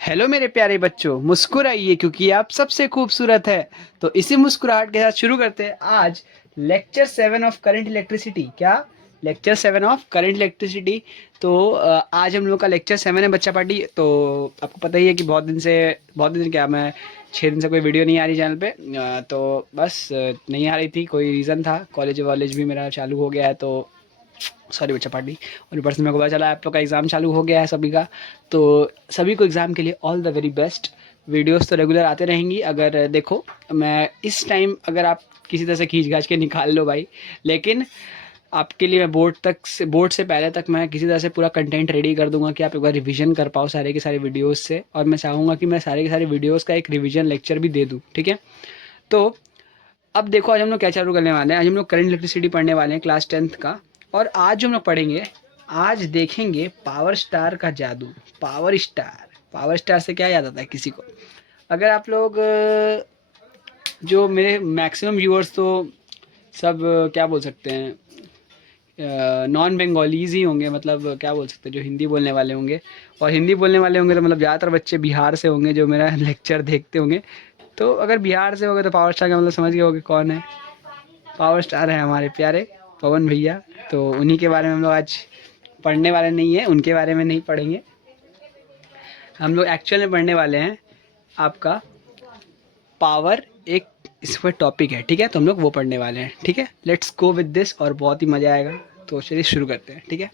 Hello मेरे प्यारे बच्चों, मुस्कुराइए क्योंकि आप सबसे खूबसूरत है। तो इसी मुस्कुराहट के साथ शुरू करते हैं आज लेक्चर 7 ऑफ करंट इलेक्ट्रिसिटी। क्या लेक्चर 7 ऑफ करंट इलेक्ट्रिसिटी। तो आज हम लोग का लेक्चर 7 है बच्चा पार्टी। तो आपको पता ही है कि बहुत दिन क्या, मैं 6 दिन से कोई वीडियो नहीं आ रही चैनल पे। तो बस नहीं आ रही थी, कोई रीज़न था, कॉलेज वॉलेज भी मेरा चालू हो गया है। तो सॉरी बच्चा पार्टी। और ऊपर से मेरे को पता चला आप लोग का एग्ज़ाम चालू हो गया है सभी का। तो सभी को एग्ज़ाम के लिए all the very best. Videos तो रेगुलर आते रहेंगी। अगर देखो, मैं इस टाइम अगर आप किसी तरह से खींच खाच के निकाल लो भाई, लेकिन आपके लिए मैं बोर्ड से पहले तक मैं किसी तरह से पूरा कंटेंट रेडी कर दूंगा कि आप एक बार रिवीजन कर पाओ सारे के सारे वीडियोस से। और मैं चाहूँगा कि मैं सारे के सारे वीडियोस का एक रिवीजन लेक्चर भी दे दूँ, ठीक है। तो अब देखो, आज हम लोग क्या चालू करने वाले हैं। आज हम लोग करंट इलेक्ट्रिसिटी पढ़ने वाले हैं क्लास 10th का। और आज जो हम लोग पढ़ेंगे, आज देखेंगे पावर स्टार का जादू। पावर स्टार, पावर स्टार से क्या याद आता है किसी को? अगर आप लोग जो मेरे मैक्सिमम व्यूअर्स तो सब क्या बोल सकते हैं, नॉन बंगालीज ही होंगे। मतलब क्या बोल सकते हैं, जो हिंदी बोलने वाले होंगे। और हिंदी बोलने वाले होंगे तो मतलब ज़्यादातर बच्चे बिहार से होंगे जो मेरा लेक्चर देखते होंगे। तो अगर बिहार से होगे तो पावर स्टार का मतलब समझ गए होगे कौन है। पावर स्टार है हमारे प्यारे पवन भैया। तो उन्हीं के बारे में हम लोग आज पढ़ने वाले नहीं है, उनके बारे में नहीं पढ़ेंगे। हम लोग एक्चुअल में पढ़ने वाले हैं आपका पावर, एक इस पर टॉपिक है, ठीक है। तो हम लोग वो पढ़ने वाले हैं, ठीक है। लेट्स गो विद दिस, और बहुत ही मज़ा आएगा। तो चलिए शुरू करते हैं, ठीक है।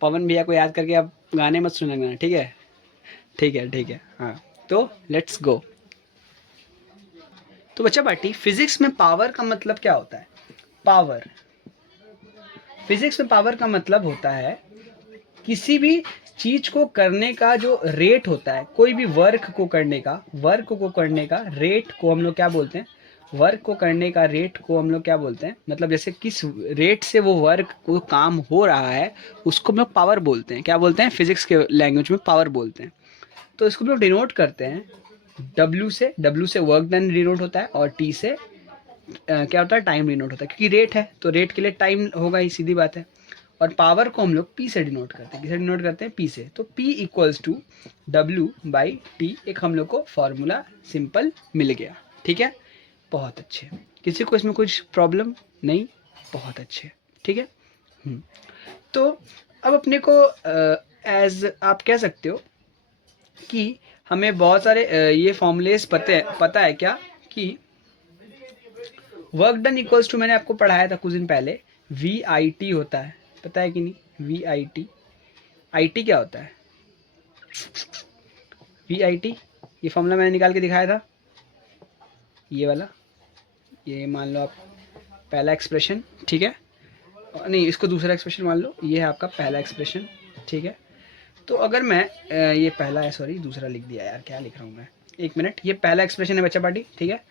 पवन भैया को याद करके अब गाने मत सुनना, ठीक है। ठीक है, ठीक है, हाँ। तो लेट्स गो। तो बच्चा पार्टी, फिजिक्स में पावर का मतलब क्या होता है? पावर, फिजिक्स में पावर का मतलब होता है किसी भी चीज को करने का जो रेट होता है, कोई भी वर्क को करने का रेट को हम लोग क्या बोलते हैं? वर्क को करने का रेट को हम लोग क्या बोलते हैं? मतलब जैसे किस रेट से वो वर्क को काम हो रहा है, उसको हम लोग पावर बोलते हैं। क्या बोलते हैं? फिजिक्स के लैंग्वेज में पावर बोलते हैं। तो इसको हम लोग डिनोट करते हैं डब्ल्यू से वर्क डन डिनोट होता है, और टी से क्या होता है? टाइम डिनोट होता है, क्योंकि रेट है तो रेट के लिए टाइम होगा ही, सीधी बात है। और पावर को हम लोग पी से डिनोट करते हैं। किसे डिनोट करते हैं? पी से। तो P equals to W by T, एक हम लोग को फॉर्मूला सिंपल मिल गया, ठीक है। बहुत अच्छे। किसी को इसमें कुछ प्रॉब्लम नहीं? बहुत अच्छे, ठीक है। तो अब अपने को एज आप कह सकते हो कि हमें बहुत सारे ये फॉर्मूलेस पता है क्या, कि वर्क डन इक्वल्स टू, मैंने आपको पढ़ाया था कुछ दिन पहले, वी आई टी होता है। पता है कि नहीं? V I T, I T क्या होता है? वी आई टी, ये फॉर्मूला मैंने निकाल के दिखाया था, ये वाला। ये मान लो आप पहला एक्सप्रेशन, ठीक है। नहीं, इसको दूसरा एक्सप्रेशन मान लो, ये है आपका पहला एक्सप्रेशन, ठीक है। तो अगर मैं ये पहला है, सॉरी दूसरा लिख दिया यार, क्या लिख रहा हूँ मैं, एक मिनट। ये पहला एक्सप्रेशन है बच्चा पार्टी, ठीक है।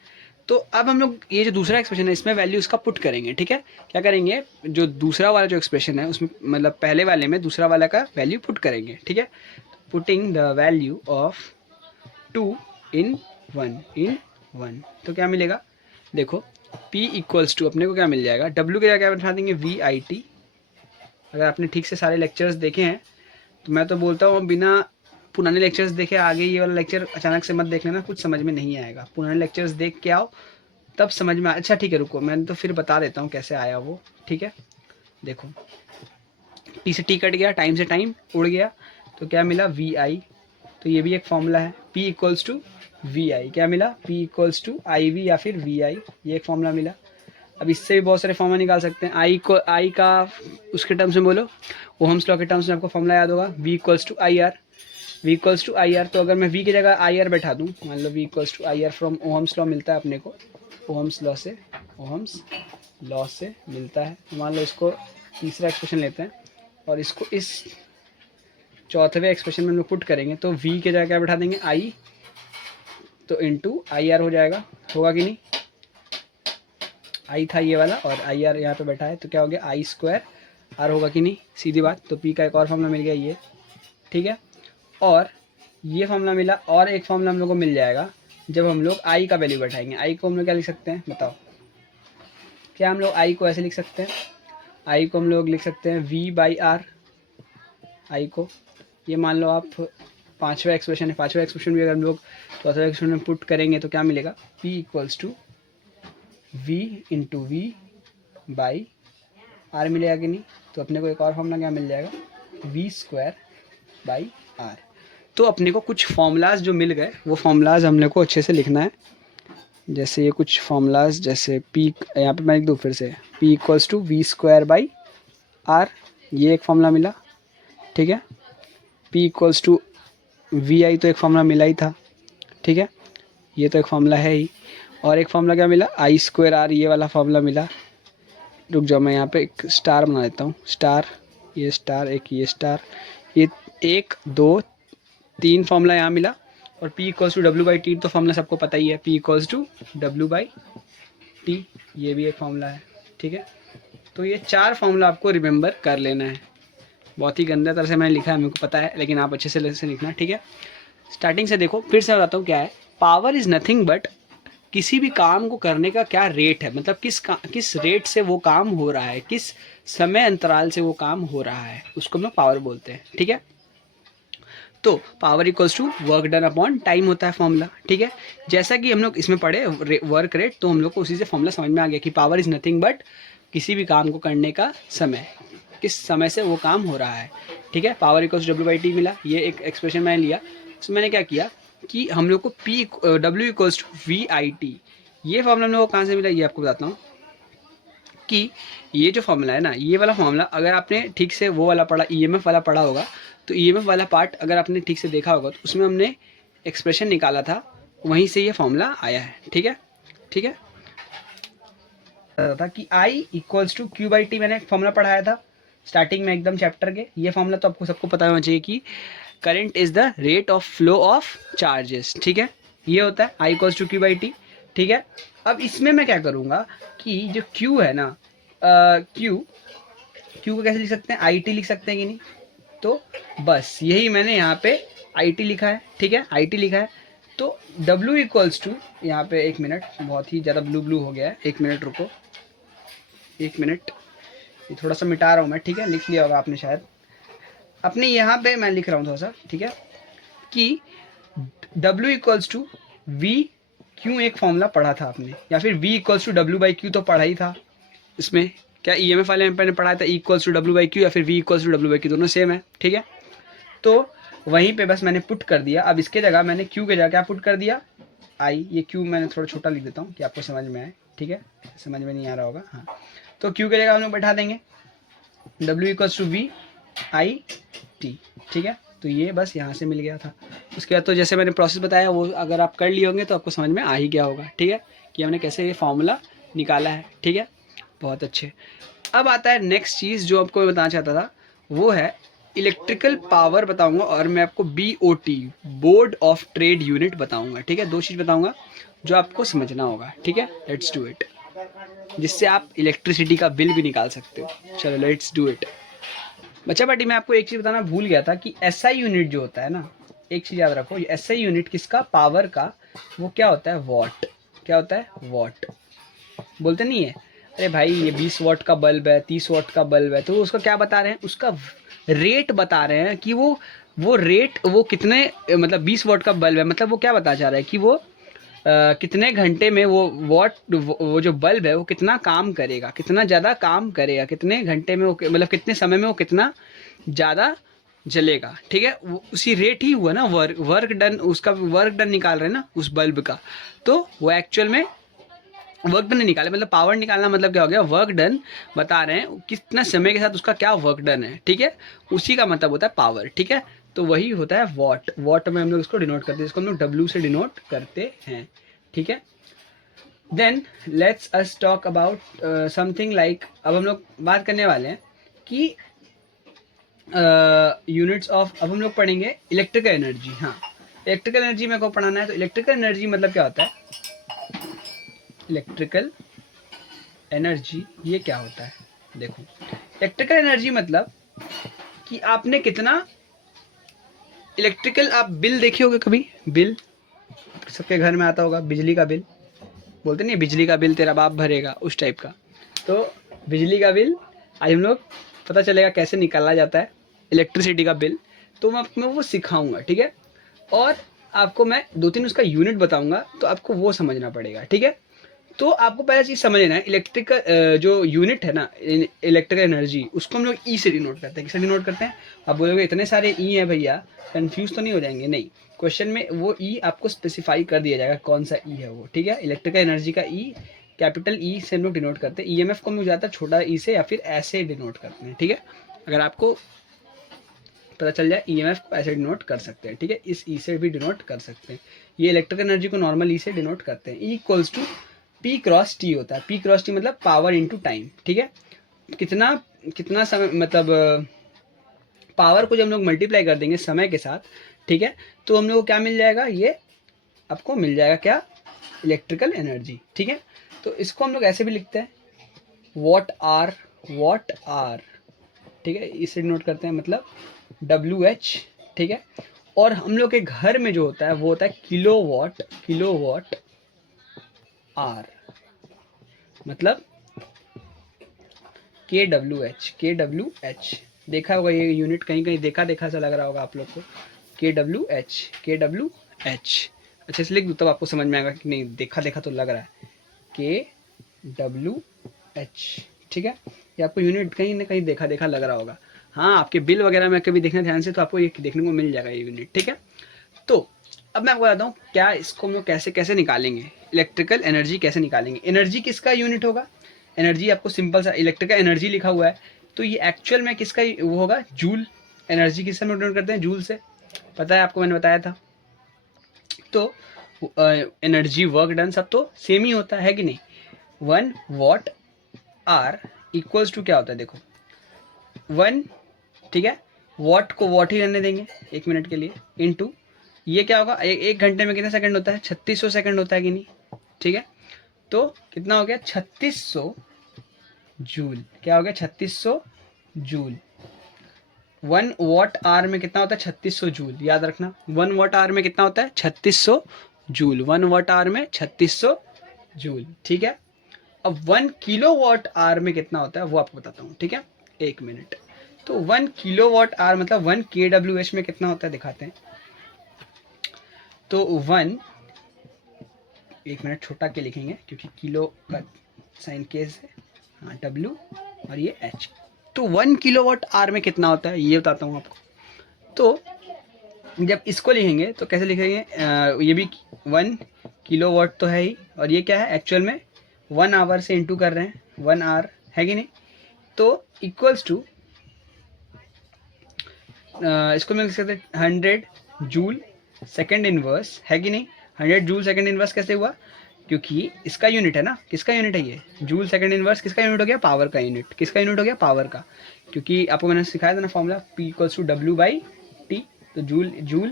तो अब हम लोग ये जो दूसरा एक्सप्रेशन है, इसमें वैल्यू इसका पुट करेंगे, ठीक है। क्या करेंगे? जो दूसरा वाला जो एक्सप्रेशन है उसमें, मतलब पहले वाले में दूसरा वाला का वैल्यू पुट करेंगे, ठीक है। पुटिंग द वैल्यू ऑफ 2 इन 1 तो क्या मिलेगा? देखो, P इक्वल्स टू अपने को क्या मिल जाएगा? W के जगह क्या बैठा देंगे? V I T. अगर आपने ठीक से सारे लेक्चर्स देखे हैं तो मैं तो बोलता हूँ बिना पुराने लेक्चर्स देखे आगे ये वाला लेक्चर अचानक से मत देख लेना, कुछ समझ में नहीं आएगा। पुराने लेक्चर्स देख के आओ, तब समझ में अच्छा ठीक है, रुको मैं तो फिर बता देता हूँ कैसे आया वो, ठीक है। देखो, टी से टी कट गया, टाइम से टाइम उड़ गया, तो क्या मिला? V I. तो ये भी एक फॉर्मूला है, P equals to V I. क्या मिला? P equals to I V या फिर वी आई, ये एक फॉर्मूला मिला। अब इससे भी बहुत सारे फॉर्मूला निकाल सकते हैं। आई का उसके टर्म्स में बोलो, ओहम्स लॉ के टर्म्स में आपको फॉर्मूला याद होगा, V equals to I R. V equals to I R, तो अगर मैं V की जगह आई आर बैठा दूँ, मान लो V equals to I R from Ohm's law मिलता है अपने को, ओहम्स लॉ से मिलता है। मान लो इसको तीसरा एक्सप्रेशन लेते हैं और इसको इस चौथे एक्सप्रेशन में हम लोग पुट करेंगे, तो V के जगह क्या बैठा देंगे? आई, तो इंटू आई आर हो जाएगा। होगा कि नहीं? आई था ये वाला और आई आर यहाँ पे बैठा है, तो क्या हो गया? आई स्क्वायर आर। होगा कि नहीं? सीधी बात। तो P का एक और फॉर्मूला मिल गया ये, ठीक है। और ये फॉर्मूला मिला, और एक फॉर्मूला हम लोग को मिल जाएगा जब हम लोग आई का वैल्यू बैठाएंगे। आई को हम लोग क्या लिख सकते हैं बताओ? क्या हम लोग आई को ऐसे लिख सकते हैं? आई को हम लोग लिख सकते हैं V बाई आर। आई को ये मान लो आप पाँचवा एक्सप्रेशन है, पाँचवा एक्सप्रेशन भी अगर हम लोग चौथा एक्सप्रेशन में पुट करेंगे तो क्या मिलेगा, P equals to V into V by R मिलेगा कि नहीं। तो अपने को एक और फॉर्मूला क्या मिल जाएगा, वी स्क्वायर बाई आर। तो अपने को कुछ फॉर्मूलाज जो मिल गए वो फॉर्मूलाज हमने को अच्छे से लिखना है। जैसे ये कुछ फॉर्मूलाज, जैसे P यहाँ पे मैं लिख दूँ फिर से, P equals to V square by R, ये एक फॉर्मूला मिला, ठीक है। P equals to V I, तो एक फॉर्मूला मिला ही था, ठीक है, ये तो एक फॉर्मूला है ही। और एक फॉर्मूला क्या मिला, आई स्क्वायर आर, ये वाला फॉर्मूला मिला। रुक जाओ, मैं यहाँ पे एक स्टार बना देता हूँ, स्टार, ये स्टार, एक ये स्टार, ये 1 2 3 फॉर्मूला यहाँ मिला। और P equals to W by T, तो फॉर्मूला सबको पता ही है, P equals to W by T, ये भी एक फॉर्मूला है, ठीक है। तो ये 4 फॉर्मूला आपको रिमेंबर कर लेना है। बहुत ही गंदा तरह से मैंने लिखा है, मेरे को पता है, लेकिन आप अच्छे से लिखना, ठीक है। स्टार्टिंग से देखो, फिर से बताता हूँ क्या है। पावर इज़ नथिंग बट, किसी भी काम को करने का क्या रेट है, मतलब किस रेट से वो काम हो रहा है, किस समय अंतराल से वो काम हो रहा है, उसको हम लोग पावर बोलते हैं, ठीक है। तो power equals to work done upon time होता है फॉर्मूला, ठीक है। जैसा कि हम लोग इसमें पढ़े वर्क रेट, तो हम लोग को उसी से फॉर्मूला समझ में आ गया कि पावर इज़ नथिंग बट किसी भी काम को करने का समय, किस समय से वो काम हो रहा है, ठीक है। Power equals W by T मिला, ये एक एक्सप्रेशन मैंने लिया। उसमें मैंने क्या किया कि हम लोग को W equals to V I T, ये फॉर्मूला हम लोग को कहाँ से मिला, ये आपको बताता हूँ कि ये जो फॉर्मूला है ना, ये वाला फॉर्मूला अगर आपने ठीक से वो वाला पढ़ा, ईएमएफ वाला पढ़ा होगा, तो ईएमएफ वाला पार्ट अगर आपने ठीक से देखा होगा तो उसमें हमने एक्सप्रेशन निकाला था, वहीं से ये फॉर्मूला आया है, ठीक है, ठीक है। था कि I equals to Q by T, मैंने फॉर्मूला पढ़ाया था स्टार्टिंग में एकदम चैप्टर के। ये फॉर्मूला तो आपको सबको पता होना चाहिए कि current is the rate of flow of charges, ठीक है, ये होता है I equals to Q by T, ठीक है। अब इसमें मैं क्या करूँगा कि जो क्यू है ना, क्यू को कैसे लिख सकते हैं, आई टी लिख सकते हैं कि नहीं, तो बस यही मैंने यहाँ पे आई टी लिखा है, ठीक है, आई टी लिखा है। तो W इक्वल्स टू, यहाँ पे 1 मिनट, बहुत ही ज़्यादा ब्लू हो गया है, 1 मिनट रुको, 1 मिनट, ये थोड़ा सा मिटा रहा हूँ मैं, ठीक है, लिख लिया होगा आपने शायद अपने, यहाँ पे मैं लिख रहा हूँ थोड़ा सा, ठीक है, कि W equals to V Q, एक फॉर्मूला पढ़ा था आपने, या फिर V equals to W by Q तो पढ़ा ही था। इसमें क्या ईएमएफ वाले में मैंने पढ़ा था E equals to W by Q या फिर V equals to W by Q, दोनों सेम है, ठीक है। तो वहीं पे बस मैंने पुट कर दिया। अब इसके जगह मैंने Q के जगह क्या पुट कर दिया, I, ये Q मैंने थोड़ा छोटा लिख देता हूँ कि आपको समझ में आए, ठीक है, समझ में नहीं आ रहा होगा, हाँ। तो Q के जगह हम लोग बैठा देंगे W equals to V I T, ठीक है। तो ये बस यहाँ से मिल गया था। उसके बाद तो जैसे मैंने प्रोसेस बताया वो अगर आप कर लिए होंगे तो आपको समझ में आ ही गया होगा, ठीक है, कि हमने कैसे ये फॉर्मूला निकाला है, ठीक है, बहुत अच्छे। अब आता है नेक्स्ट चीज़ जो आपको मैं बताना चाहता था, वो है इलेक्ट्रिकल पावर बताऊंगा, और मैं आपको BOT, board of trade unit बताऊंगा, ठीक है। 2 चीज़ बताऊंगा जो आपको समझना होगा, ठीक है। लेट्स डू इट, जिससे आप इलेक्ट्रिसिटी का बिल भी निकाल सकते हो। चलो लेट्स डू इट। बच्चा पार्टी, मैं आपको एक चीज़ बताना भूल गया था कि SI यूनिट जो होता है ना, एक चीज़ याद रखो, SI यूनिट किसका, पावर का, वो क्या होता है, वॉट। क्या होता है, वॉट। बोलते नहीं है अरे भाई ये 20 वाट का बल्ब है, 30 वाट का बल्ब है, तो उसका क्या बता रहे हैं, उसका रेट बता रहे हैं कि वो रेट वो कितने, मतलब 20 वाट का बल्ब है, मतलब वो क्या बता जा रहा है कि वो कितने घंटे में वो जो बल्ब है वो कितना काम करेगा, कितना ज़्यादा काम करेगा, कितने घंटे में वो, मतलब कितने समय में वो कितना ज़्यादा जलेगा, ठीक है। वो उसी रेट ही हुआ ना, वर्क डन, उसका वर्क डन निकाल रहे हैं ना उस बल्ब का, तो वो एक्चुअल में वर्क डन निकाले, मतलब पावर निकालना, मतलब क्या हो गया, वर्क डन बता रहे हैं कितना समय के साथ उसका क्या वर्क डन है, ठीक है, उसी का मतलब होता है पावर, ठीक है। तो वही होता है वॉट। वॉट में हम लोग इसको डिनोट करते हैं, इसको हम लोग W से डिनोट करते हैं, ठीक है। Then let's us talk about something like, अब हम लोग बात करने वाले हैं कि यूनिट्स ऑफ, अब हम लोग पढ़ेंगे इलेक्ट्रिकल एनर्जी। हाँ, इलेक्ट्रिकल एनर्जी मेरे को पढ़ाना है, तो इलेक्ट्रिकल एनर्जी मतलब क्या होता है, इलेक्ट्रिकल एनर्जी ये क्या होता है, देखो इलेक्ट्रिकल एनर्जी मतलब कि आपने कितना इलेक्ट्रिकल, आप बिल देखे होगे कभी, बिल सबके घर में आता होगा, बिजली का बिल, बोलते नहीं बिजली का बिल तेरा बाप भरेगा, उस टाइप का। तो बिजली का बिल आज हम लोग पता चलेगा कैसे निकाला जाता है, इलेक्ट्रिसिटी का बिल, तो मैं वो सिखाऊंगा, ठीक है। और आपको मैं 2-3 उसका यूनिट बताऊंगा, तो आपको वो समझना पड़ेगा, ठीक है। तो आपको पहला चीज़ समझना है, इलेक्ट्रिकल जो यूनिट है ना, इलेक्ट्रिकल एनर्जी, उसको हम लोग ई से डिनोट करते हैं। किससे डिनोट करते हैं? आप बोलोगे इतने सारे ई हैं भैया, कंफ्यूज तो नहीं हो जाएंगे? नहीं, क्वेश्चन में वो ई आपको स्पेसिफाई कर दिया जाएगा कौन सा ई है वो, ठीक है। इलेक्ट्रिकल एनर्जी का ई कैपिटल ई से हम लोग डिनोट करते हैं। ईएमएफ को हम लोग ज़्यादातर छोटा ई से या फिर ऐसे डिनोट करते हैं, ठीक है। अगर आपको पता चल जाए, ईएमएफ को ऐसे डिनोट कर सकते हैं, ठीक है। इस ई से भी डिनोट कर सकते हैं। ये इलेक्ट्रिकल एनर्जी को नॉर्मल ई से डिनोट करते हैं। E equals to P cross T होता है। पी क्रॉस टी मतलब पावर इनटू टाइम, ठीक है। कितना कितना समय, मतलब पावर को जब हम लोग मल्टीप्लाई कर देंगे समय के साथ, ठीक है, तो हम लोग को क्या मिल जाएगा? ये आपको मिल जाएगा क्या? इलेक्ट्रिकल एनर्जी, ठीक है। तो इसको हम लोग ऐसे भी लिखते हैं, वॉट आर, ठीक है, इसे नोट करते हैं, मतलब WH, ठीक है। और हम लोग के घर में जो होता है वो होता है किलोवाट आर, मतलब KWH। देखा होगा ये यूनिट, कहीं कहीं देखा सा लग रहा होगा आप लोग को, KWH। अच्छे से लिख दूँ तब आपको समझ में आएगा कि नहीं देखा तो लग रहा है, KWH, ठीक है। ये आपको यूनिट कहीं ना कहीं देखा लग रहा होगा। हाँ, आपके बिल वगैरह में कभी देखना ध्यान से तो आपको ये देखने को मिल जाएगा ये यूनिट, ठीक है। तो अब मैं आपको बताता हूँ क्या इसको हम लोग कैसे कैसे निकालेंगे, इलेक्ट्रिकल एनर्जी कैसे निकालेंगे। एनर्जी किसका यूनिट होगा? एनर्जी आपको सिंपल सा इलेक्ट्रिकल एनर्जी लिखा हुआ है, तो ये एक्चुअल में किसका वो होगा? जूल। एनर्जी किससे नोट करते हैं? जूल से, पता है आपको, मैंने बताया था। तो एनर्जी, वर्क डन सब तो सेम ही होता है कि नहीं। 1 वॉट आर इक्वल्स टू क्या होता है? देखो 1, ठीक है, वॉट को वॉट ही रहने देंगे 1 मिनट के लिए, इनटू ये क्या होगा? एक घंटे में कितने सेकंड होता है? 3600 सेकंड होता है कि नहीं, ठीक है। तो कितना हो गया? 3600 जूल। क्या हो गया? 3600 जूल। 1 वॉट आवर में कितना होता है? 3600 जूल। याद रखना, 1 वॉट आवर में कितना होता है? 3600 जूल। 1 वॉट आवर में 3600 जूल, ठीक है। अब 1 किलो वॉट आवर में कितना होता है वो आपको बताता हूँ, ठीक है, 1 मिनट। तो 1 किलो वॉट आवर मतलब 1 KWH में कितना होता है दिखाते हैं। तो 1, 1 मिनट छोटा के लिखेंगे क्योंकि किलो का साइन केस है, हाँ, W और ये H। तो 1 किलोवाट आवर में कितना होता है ये बताता हूँ आपको। तो जब इसको लिखेंगे तो कैसे लिखेंगे? ये भी 1 किलोवाट तो है ही, और ये क्या है एक्चुअल में? 1 आवर से इंटू कर रहे हैं, 1 आवर है कि नहीं। तो इक्वल्स टू इसको मैं लिख सकते हैं 100 जूल सेकेंड इनवर्स, है कि नहीं। 100 जूल सेकेंड इनवर्स कैसे हुआ? क्योंकि इसका यूनिट है ना, किसका यूनिट है ये? जूल सेकेंड इनवर्स किसका यूनिट हो गया? पावर का यूनिट। किसका यूनिट हो गया? पावर का। क्योंकि आपको मैंने सिखाया था ना formula, P equals to W/T। तो जूल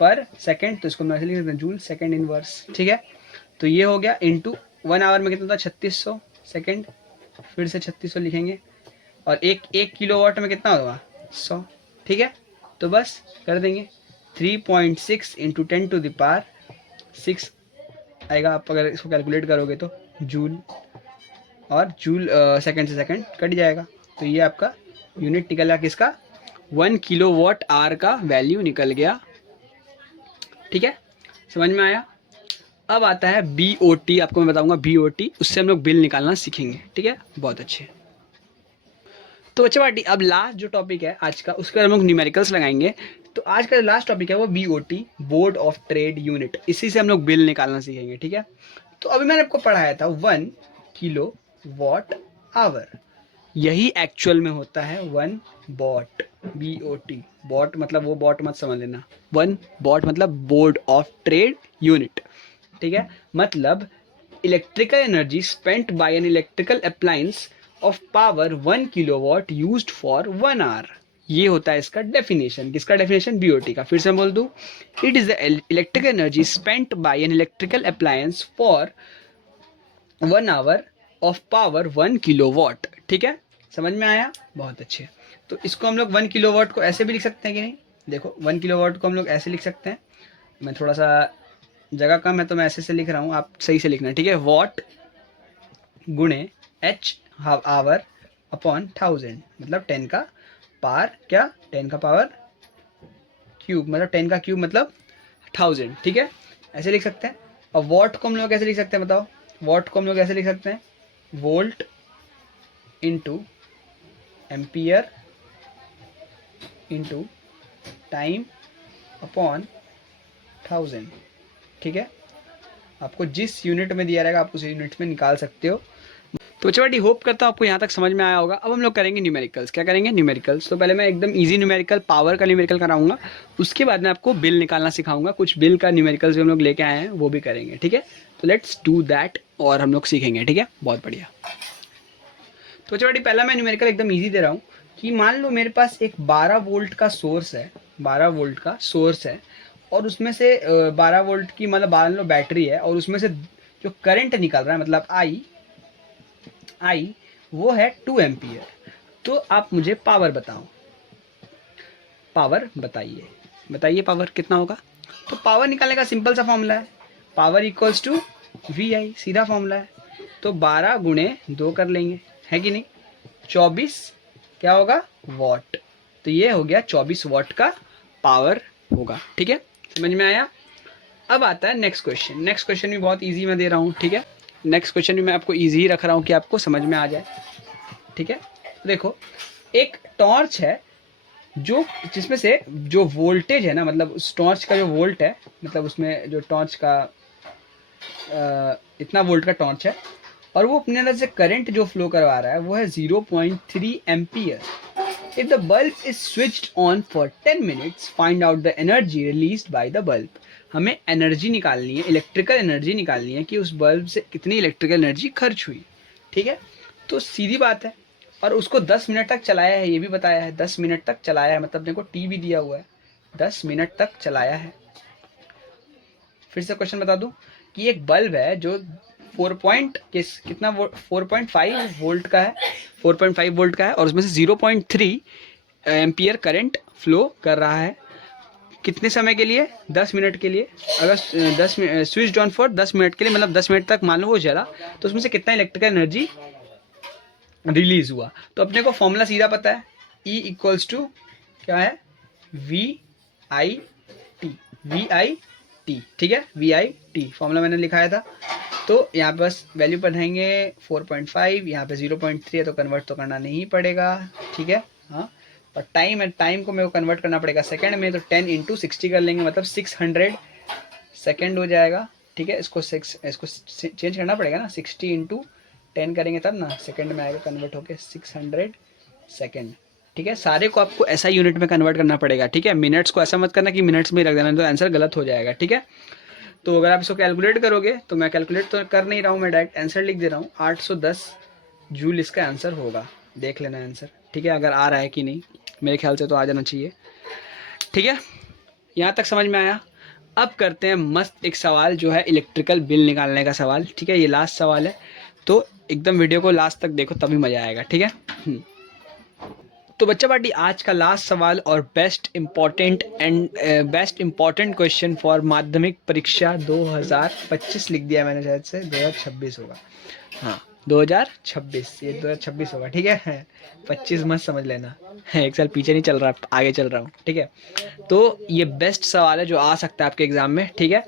पर सेकेंड, तो इसको मैं ऐसे लिख सकते हैं जूल सेकेंड इनवर्स, ठीक है। तो ये हो गया इंटू 1 आवर में कितना था? 3600 सेकेंड, फिर से 3600 लिखेंगे, और एक किलोवाट में कितना होगा? 100, ठीक है। तो बस कर देंगे 3.6 इंटू 10⁻6 आएगा। आप अगर इसको कैलकुलेट करोगे तो जूल, और जूल सेकंड से सेकंड कट जाएगा। तो ये आपका यूनिट निकल गया किसका? 1 किलोवाट आवर का वैल्यू निकल गया, ठीक है, समझ में आया। अब आता है BOT, आपको मैं बताऊंगा BOT, उससे हम लोग बिल निकालना सीखेंगे, ठीक है, बहुत अच्छे। तो बच्चे पार्टी, अब लास्ट जो टॉपिक है आज का, उसके बाद हम लोग न्यूमेरिकल्स लगाएंगे। तो आज का जो लास्ट टॉपिक है वो BOT, board of trade unit, इसी से हम लोग बिल निकालना सीखेंगे, ठीक है। तो अभी मैंने आपको पढ़ाया था 1 किलो वॉट आवर, यही एक्चुअल में होता है 1 बॉट, BOT। बॉट मतलब वो बॉट मत समझ लेना, 1 बॉट मतलब बोर्ड ऑफ ट्रेड यूनिट, ठीक है। मतलब electrical energy spent by an electrical appliance of power 1 kilowatt used for 1 hour. ये होता है इसका डेफिनेशन। किसका डेफिनेशन? BOT का। फिर से बोल दूं, it is the electrical energy spent by an electrical appliance for 1 hour of power 1 kilowatt, ठीक है, समझ में आया? बहुत अच्छे। तो इसको हम लोग 1 किलोवाट को ऐसे भी लिख सकते हैं कि नहीं? देखो 1 किलोवाट को हम लोग ऐसे लिख सकते हैं, मैं थोड़ा सा जगह कम है तो मैं ऐसे से लिख रहा हूँ, आप सही से लिखना, ठीक है। वॉट गुणे H आवर अपॉन 1000, मतलब 10 का पावर क्या? 10 का पावर क्यूब, मतलब 10 का क्यूब मतलब 1000, ठीक है, ऐसे लिख सकते हैं। और वॉट को हम लोग कैसे लिख सकते हैं बताओ, वॉट को हम लोग कैसे लिख सकते हैं, volt into ampere into time upon 1000, ठीक है। आपको जिस यूनिट में दिया रहेगा आप उस यूनिट में निकाल सकते हो। तो बच्चों बेटी होप करता हूँ आपको यहाँ तक समझ में आया होगा। अब हम लोग करेंगे न्यूमेरिकल्स। क्या करेंगे, न्यूमेरिकल्स। तो पहले मैं एकदम इजी न्यूमेरिकल, पावर का न्यूमेरिकल कराऊंगा, उसके बाद मैं आपको बिल निकालना सिखाऊंगा। कुछ बिल का न्यूमेरिकल्स भी हम लोग लेके आए हैं, वो भी करेंगे, ठीक है। तो लेट्स डू दैट और हम लोग सीखेंगे, ठीक है, बहुत बढ़िया। तो बच्चों बेटी पहला मैं न्यूमेरिकल एकदम ईजी दे रहा हूँ कि मान लो मेरे पास एक 12 वोल्ट का सोर्स है, 12 वोल्ट का सोर्स है, और उसमें से 12 वोल्ट की मतलब 12 लो बैटरी है, और उसमें से जो करंट निकल रहा है मतलब आई वो है 2 एम्पियर। तो आप मुझे पावर बताओ, पावर बताइए, बताइए पावर कितना होगा। तो पावर निकालने का सिंपल सा फॉर्मूला है, पावर इक्वल्स टू वी आई, सीधा फॉर्मूला है। तो 12 गुणे 2 कर लेंगे, है कि नहीं, 24 क्या होगा, वॉट। तो ये हो गया 24 वॉट का पावर होगा, ठीक है, समझ में आया। अब आता है नेक्स्ट क्वेश्चन। नेक्स्ट क्वेश्चन भी बहुत इजी मैं दे रहा हूँ, ठीक है। नेक्स्ट क्वेश्चन भी मैं आपको इजी ही रख रहा हूँ कि आपको समझ में आ जाए, ठीक है। देखो एक टॉर्च है जो, जिसमें से जो वोल्टेज है ना, मतलब उस टॉर्च का जो वोल्ट है, मतलब उसमें जो टॉर्च का इतना वोल्ट का टॉर्च है, और वो अपने अंदर से करंट जो फ्लो करवा रहा है वो है 0.3 ampere. If the bulb is switched on for 10 minutes find out the energy released by the bulb. हमें एनर्जी निकालनी है, इलेक्ट्रिकल एनर्जी निकालनी है कि उस बल्ब से कितनी इलेक्ट्रिकल एनर्जी खर्च हुई, ठीक है। तो सीधी बात है, और उसको 10 मिनट तक चलाया है, ये भी बताया है 10 मिनट तक चलाया है, मतलब देखो टी भी दिया हुआ है, 10 मिनट तक चलाया है। फिर से क्वेश्चन बता दूं कि एक बल्ब है जो 4.5 वोल्ट का है, 4.5 वोल्ट का है, और उसमें से 0.3 एम्पियर करंट फ्लो कर रहा है। कितने समय के लिए, 10 मिनट के लिए। अगर 10 स्विच ऑन फॉर 10 मिनट के लिए, मतलब 10 मिनट तक मान लो वो जला, तो उसमें से कितना इलेक्ट्रिकल एनर्जी रिलीज हुआ। तो अपने को फॉर्मूला सीधा पता है, E इक्वल्स टू क्या है, VIT, ठीक है, VIT फॉर्मूला मैंने लिखाया था। तो यहाँ पे बस वैल्यू पढ़ाएंगे 4.5, यहाँ पे 0.3 है तो कन्वर्ट तो करना नहीं पड़ेगा, ठीक है। हाँ, और टाइम है, टाइम को मेरे को कन्वर्ट करना पड़ेगा सेकंड में, तो 10 इंटू 60 कर लेंगे, मतलब 600 सेकंड हो जाएगा, ठीक है। इसको चेंज करना पड़ेगा ना, 60 इंटू 10 करेंगे तब ना सेकंड में आएगा कन्वर्ट होके 600 सेकंड, ठीक है। सारे को आपको ऐसा यूनिट में कन्वर्ट करना पड़ेगा, ठीक है। मिनट्स को ऐसा मत करना कि मिनट्स में रख देना, तो आंसर गलत हो जाएगा, ठीक है। तो अगर आप इसको कैलकुलेट करोगे, तो मैं कैलकुलेट तो कर नहीं रहा हूँ, मैं डायरेक्ट आंसर लिख दे रहा हूँ, 810 जूल इसका आंसर होगा। देख लेना आंसर, ठीक है, अगर आ रहा है कि नहीं, मेरे ख्याल से तो आ जाना चाहिए, ठीक है। यहाँ तक समझ में आया। अब करते हैं मस्त एक सवाल जो है इलेक्ट्रिकल बिल निकालने का सवाल, ठीक है। ये लास्ट सवाल है, तो एकदम वीडियो को लास्ट तक देखो तभी मज़ा आएगा, ठीक है। तो बच्चा पार्टी आज का लास्ट सवाल और बेस्ट इम्पॉर्टेंट क्वेश्चन फॉर माध्यमिक परीक्षा 2025 लिख दिया मैंने, शायद से 2026 होगा, हाँ 2026, ये 2026 होगा, ठीक है। 25 मत समझ लेना, एक साल पीछे नहीं चल रहा, आगे चल रहा हूँ, ठीक है। तो ये बेस्ट सवाल है जो आ सकता है आपके एग्जाम में, ठीक है।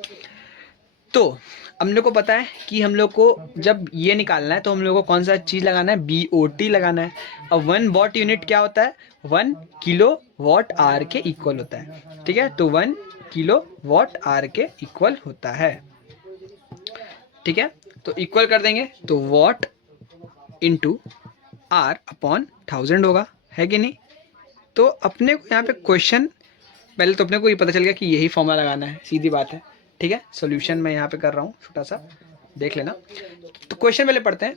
तो हम लोग को पता है कि हम लोग को जब ये निकालना है तो हम लोग को कौन सा चीज़ लगाना है, BOT लगाना है। और 1 वॉट यूनिट क्या होता है, 1 किलो वॉट आर के इक्वल होता है, ठीक है। तो 1 किलो वॉट आर के इक्वल होता है, ठीक है। तो इक्वल कर देंगे तो वॉट इंटू आर अपॉन 1000 होगा, है कि नहीं। तो अपने को यहाँ पे क्वेश्चन, पहले तो अपने को ये पता चल गया कि यही फॉर्मूला लगाना है, सीधी बात है, ठीक है। सॉल्यूशन मैं यहाँ पे कर रहा हूँ छोटा सा, देख लेना। तो क्वेश्चन पहले पढ़ते हैं।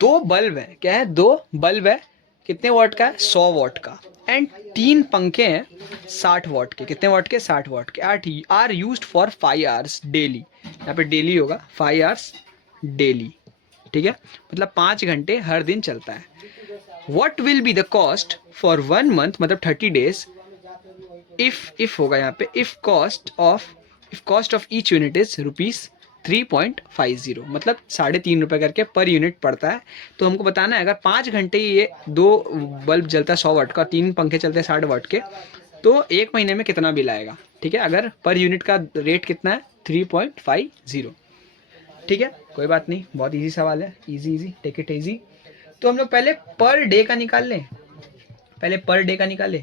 2 बल्ब है, क्या है, 2 बल्ब है, कितने वॉट का है, 100 वॉट का, एंड 3 पंखे हैं 60 वॉट के, कितने वॉट के, 60 वॉट के, are used for 5 hours daily. यहाँ पे डेली होगा, 5 आवर्स डेली, ठीक है, मतलब 5 घंटे हर दिन चलता है। What will be the cost for 1 month, मतलब 30 days, if होगा यहाँ पे, if cost of each unit is ₹3.50, मतलब 3.5 रुपये करके पर यूनिट पड़ता है। तो हमको बताना है अगर 5 घंटे ये 2 बल्ब जलता है 100 वाट का, 3 पंखे चलते हैं 60 वाट के, तो 1 महीने में कितना बिल आएगा, ठीक है, अगर पर यूनिट का रेट कितना है 3.50, ठीक है, कोई बात नहीं, बहुत इजी सवाल है, easy easy, take it easy. तो हम लोग पहले पर डे का निकाल लें, पहले पर डे का निकाले,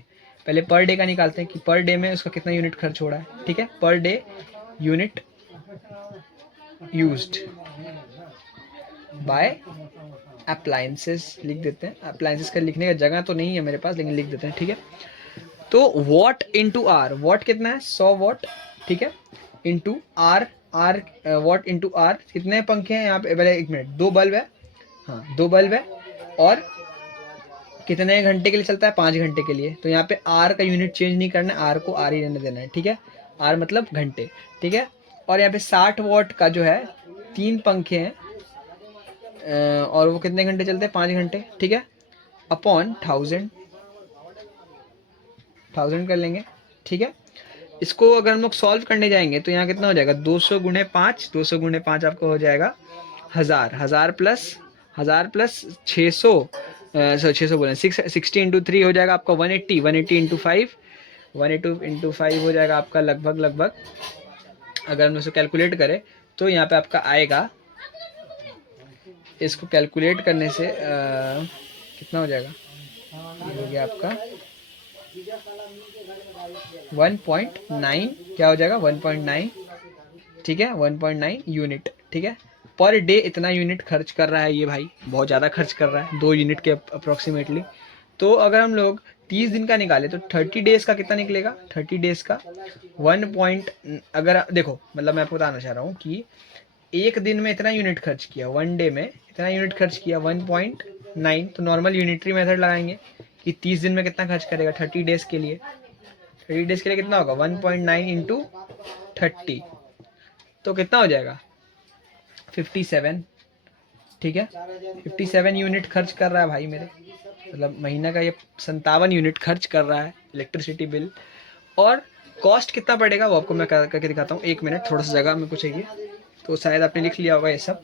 पहले पर डे का निकालते हैं कि पर डे में उसका कितना यूनिट खर्च हो रहा है। ठीक है, per day unit used by appliances लिख देते हैं। अप्लायंसेस का लिखने का जगह तो नहीं है मेरे पास, लेकिन लिख देते हैं। ठीक है, तो वॉट इंटू आर, वॉट कितना है 100 वॉट, ठीक है, into R, R watt into R, कितने पंखे हैं यहाँ पे, पहले 1 मिनट, 2 बल्ब है, हाँ 2 बल्ब है, और कितने घंटे के लिए चलता है 5 घंटे के लिए। तो यहाँ पे आर का यूनिट चेंज नहीं करना है, आर को आर ही रहने देना है। ठीक है, आर मतलब घंटे। ठीक है, और यहाँ पे 60 वॉट का जो है 3 पंखे हैं, और वो कितने घंटे चलते हैं 5 घंटे। ठीक है, अपॉन 1000 कर लेंगे। ठीक है, इसको अगर हम लोग सॉल्व करने जाएंगे तो यहाँ कितना हो जाएगा 200 गुणे 5, 200 गुणे 5 आपको हो जाएगा 1000, 1000 प्लस 600, 600 बोले 60 इंटू 3 हो जाएगा आपका 180, 180 इंटू 5, 180 इंटू 5 हो जाएगा आपका लगभग अगर हम इसे कैलकुलेट करें तो यहाँ पे आपका आएगा, इसको कैलकुलेट करने से कितना हो जाएगा, ये हो गया आपका 1.9, क्या हो जाएगा 1.9, ठीक है 1.9 यूनिट। ठीक है, पर डे इतना यूनिट खर्च कर रहा है ये भाई, बहुत ज़्यादा खर्च कर रहा है, 2 यूनिट के अप्रोक्सीमेटली। तो अगर हम लोग 30 दिन का निकाले तो 30 डेज का कितना निकलेगा, 30 डेज का 1 अगर देखो, मतलब मैं आपको बताना चाह रहा हूँ कि एक दिन में इतना यूनिट खर्च किया, 1 डे में इतना यूनिट खर्च किया 1.9, तो नॉर्मल यूनिटरी मेथड लगाएंगे कि 30 दिन में कितना खर्च करेगा 30 डेज के लिए। 30 डेज के लिए कितना होगा 1.9 इंटू 30, तो कितना हो जाएगा 57। ठीक है, 57 यूनिट खर्च कर रहा है भाई मेरे, मतलब महीना का ये 57 यूनिट खर्च कर रहा है इलेक्ट्रिसिटी बिल। और कॉस्ट कितना पड़ेगा वो आपको मैं करके दिखाता हूँ, 1 मिनट, थोड़ा सा जगह में कुछ चाहिए, तो शायद आपने लिख लिया होगा ये सब,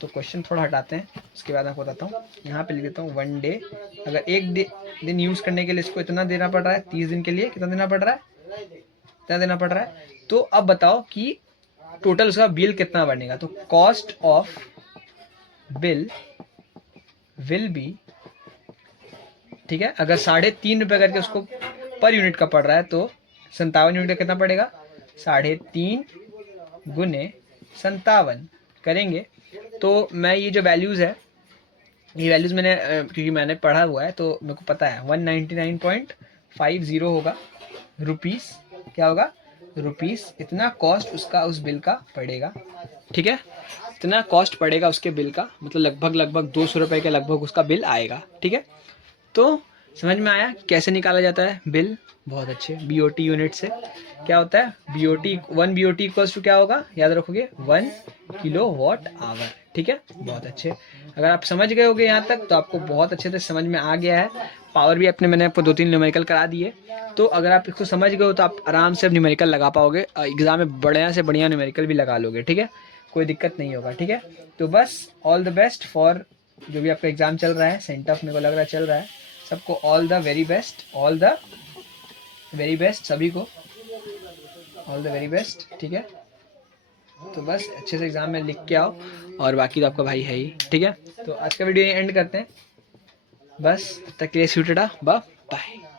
तो क्वेश्चन थोड़ा हटाते हैं, उसके बाद आपको बताता हूँ। यहाँ पे लिख देता हूँ 1 डे, अगर 1 दिन यूज़ करने के लिए इसको इतना देना पड़ रहा है, 30 दिन के लिए कितना देना पड़ रहा है, इतना देना पड़ रहा है। तो अब बताओ कि टोटल उसका बिल कितना बनेगा। तो cost of bill will be, ठीक है, अगर 3.5 रुपये करके उसको पर यूनिट का पड़ रहा है तो 57 यूनिट का कितना पड़ेगा, 3.5 गुने 57 करेंगे। तो मैं ये जो वैल्यूज़ है, ये वैल्यूज़ मैंने क्योंकि मैंने पढ़ा हुआ है तो मेरे को पता है 199.50 होगा रुपीस, क्या होगा रुपीस, इतना कॉस्ट उसका उस बिल का पड़ेगा। ठीक है, इतना कॉस्ट पड़ेगा उसके बिल का, मतलब लगभग 200 रुपये के लगभग उसका बिल आएगा। ठीक है, तो समझ में आया कैसे निकाला जाता है बिल, बहुत अच्छे। BOT यूनिट से क्या होता है, BOT 1 BOT इक्वल्स टू क्या होगा, याद रखोगे 1 किलोवाट आवर। ठीक है, बहुत अच्छे, अगर आप समझ गए होगे यहाँ तक तो आपको बहुत अच्छे से समझ में आ गया है। पावर भी मैंने आपको 2-3 न्यूमेरिकल करा दिए, तो अगर आप इसको समझ गए हो तो आप आराम से अब न्यूमेरिकल लगा पाओगे, एग्जाम में बढ़िया से बढ़िया न्यूमेरिकल भी लगा लोगे। ठीक है, कोई दिक्कत नहीं होगा। ठीक है, तो बस ऑल द बेस्ट फॉर जो भी आपका एग्जाम चल रहा है, सेंटअप मेरे को लग रहा है चल रहा है, सबको all the very best, all the very best, सभी को ऑल द वेरी बेस्ट। ठीक है, तो बस अच्छे से एग्जाम में लिख के आओ, और बाकी तो आपका भाई है ही। ठीक है, तो आज का वीडियो एंड करते हैं, बस तक के लिए बाय बाय।